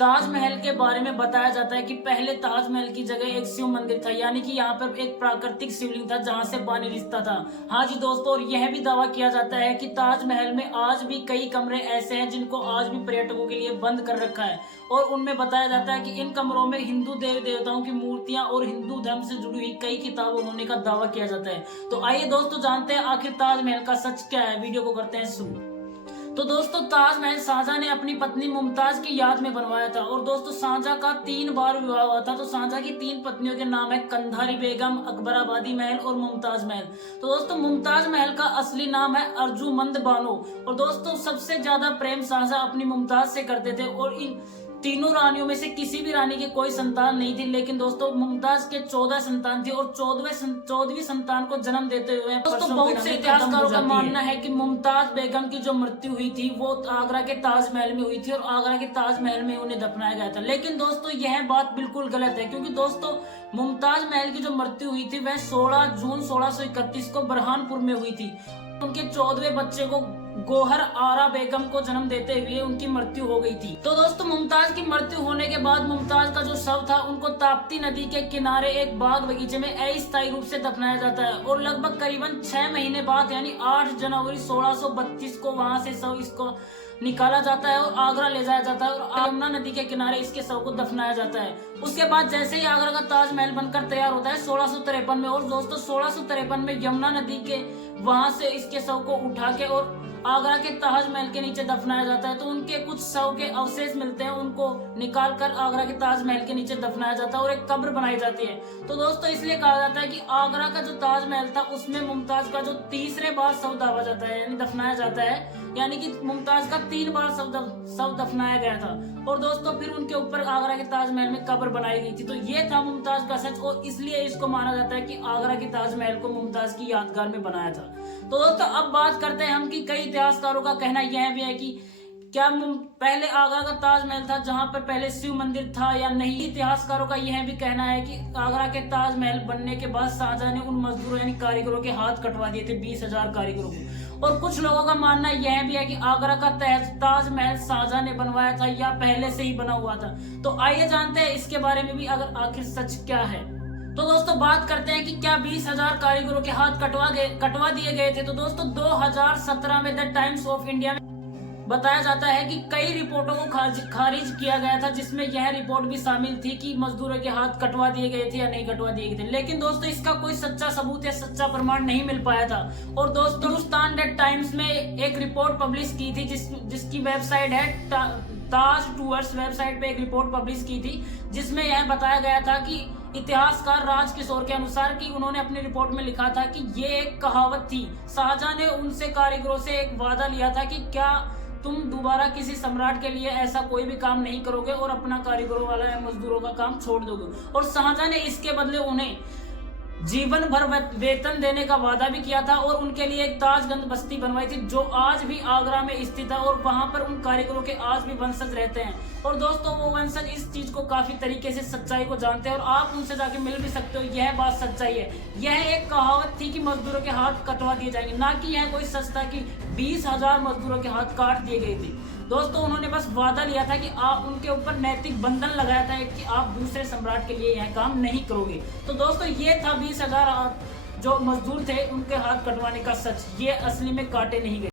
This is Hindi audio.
ताजमहल के बारे में बताया जाता है कि पहले ताजमहल की जगह एक शिव मंदिर था, यानी कि यहाँ पर एक प्राकृतिक शिवलिंग था जहाँ से पानी रिसता था। हाँ जी दोस्तों, और यह भी दावा किया जाता है कि ताजमहल में आज भी कई कमरे ऐसे हैं जिनको आज भी पर्यटकों के लिए बंद कर रखा है, और उनमें बताया जाता है कि इन कमरों में हिंदू देवी देवताओं की मूर्तियां और हिंदू धर्म से जुड़ी हुई कई किताबें होने का दावा किया जाता है। तो आइए दोस्तों जानते हैं आखिर ताजमहल का सच क्या है। वीडियो को करते हैं शुरू। तो दोस्तों, ताजमहल शाहजहां ने अपनी पत्नी मुमताज की याद में बनवाया था, और दोस्तों शाहजहां का 3 बार विवाह हुआ था। तो शाहजहां की 3 पत्नियों के नाम है कंधारी बेगम, अकबराबादी महल और मुमताज महल। तो दोस्तों मुमताज महल का असली नाम है अर्जुमंद बानो, और दोस्तों सबसे ज्यादा प्रेम शाहजहां अपनी मुमताज से करते थे, और इन तीनों रानियों में से किसी भी रानी की कोई संतान नहीं थी। लेकिन दोस्तों मुमताज के 14 संतान थी, और 14वीं संतान को जन्म देते हुए दोस्तों बहुत से इतिहासकारों का मानना है कि मुमताज बेगम की जो मृत्यु हुई थी वो आगरा के ताजमहल में हुई थी, और आगरा के ताजमहल में उन्हें दफनाया गया था। लेकिन दोस्तों यह बात बिल्कुल गलत है, क्योंकि दोस्तों मुमताज महल की जो मृत्यु हुई थी वह 16 जून 1631 को बरहानपुर में हुई थी। उनके 14वें बच्चे को गोहर आरा बेगम को जन्म देते हुए उनकी मृत्यु हो गई थी। तो दोस्तों मुमताज की मृत्यु होने के बाद मुमताज का जो शव था उनको ताप्ती नदी के किनारे एक बाग बगीचे में अस्थायी रूप से दफनाया जाता है, और लगभग करीबन 6 महीने बाद यानी 8 जनवरी 1632 को वहां से शव इसको निकाला जाता है और आगरा ले जाया जाता है, और यमुना नदी के किनारे इसके शव को दफनाया जाता है। उसके बाद जैसे ही आगरा का ताजमहल बनकर तैयार होता है 1653 में, और दोस्तों 1653 में यमुना नदी के वहां से इसके शव को उठा के और आगरा के ताजमहल के नीचे दफनाया जाता है। तो उनके कुछ शव के अवशेष मिलते हैं, उनको निकाल कर आगरा के ताजमहल के नीचे दफनाया जाता है और एक कब्र बनाई जाती है। तो दोस्तों इसलिए कहा जाता है कि आगरा का जो ताजमहल था उसमें मुमताज का जो तीसरे बार शव दावा जाता है यानी दफनाया जाता है, यानी कि मुमताज का 3 बार शव दफनाया गया था, और दोस्तों फिर उनके ऊपर आगरा के ताजमहल में कब्र बनाई गई थी। तो ये था मुमताज का सच, और इसलिए इसको माना जाता है कि आगरा के ताजमहल को मुमताज की यादगार में बनाया था। तो दोस्तों अब बात करते हैं हम कि कई इतिहासकारों का कहना यह भी है कि क्या पहले आगरा का ताजमहल था जहां पर पहले शिव मंदिर था या नहीं। इतिहासकारों का यह भी कहना है कि आगरा के ताजमहल बनने के बाद शाहजहां ने उन मजदूरों यानी कारीगरों के हाथ कटवा दिए थे, 20,000 कारीगरों को। और कुछ लोगों का मानना यह भी है कि आगरा का ताजमहल शाहजहां ने बनवाया था या पहले से ही बना हुआ था। तो आइए जानते हैं इसके बारे में भी अगर आखिर सच क्या है। तो दोस्तों बात करते हैं कि क्या 20,000 कारीगरों के हाथ कटवा दिए गए थे। तो दोस्तों 2017 में द टाइम्स ऑफ इंडिया में बताया जाता है कि कई रिपोर्टों को खारिज किया गया था, जिसमें यह रिपोर्ट भी शामिल थी कि मजदूरों के हाथ कटवा दिए गए थे या नहीं कटवा दिए गए थे। लेकिन दोस्तों इसका कोई सच्चा सबूत या सच्चा प्रमाण नहीं मिल पाया था। और दोस्तों हिंदुस्तान द टाइम्स में एक रिपोर्ट पब्लिश की थी जिसकी वेबसाइट है ताज टूअर्स वेबसाइट पे एक रिपोर्ट पब्लिश की थी, जिसमें यह बताया गया था कि इतिहासकार राज किशोर के अनुसार कि उन्होंने अपनी रिपोर्ट में लिखा था कि ये एक कहावत थी। शाहजहां ने उनसे कारीगरों से एक वादा लिया था कि क्या तुम दोबारा किसी सम्राट के लिए ऐसा कोई भी काम नहीं करोगे और अपना कारीगरों वाला या मजदूरों का काम छोड़ दोगे। और शाहजहां ने इसके बदले उन्हें जीवन भर वेतन देने का वादा भी किया था, और उनके लिए एक ताजगंज बस्ती बनवाई थी जो आज भी आगरा में स्थित है, और वहां पर उन कारीगरों के आज भी वंशज रहते हैं। और दोस्तों वो वंशज इस चीज को काफी तरीके से सच्चाई को जानते हैं, और आप उनसे जाके मिल भी सकते हो। यह बात सच्चाई है। यह एक कहावत थी कि मजदूरों के हाथ कटवा दिए जाएंगे, ना कि यह कोई सच था कि 20,000 मजदूरों के हाथ काट दिए गए थे। दोस्तों उन्होंने बस वादा लिया था कि आप उनके ऊपर नैतिक बंधन लगाया था कि आप दूसरे सम्राट के लिए यह काम नहीं करोगे। तो दोस्तों ये था 20,000 जो मजदूर थे उनके हाथ कटवाने का सच। ये असली में काटे नहीं गए।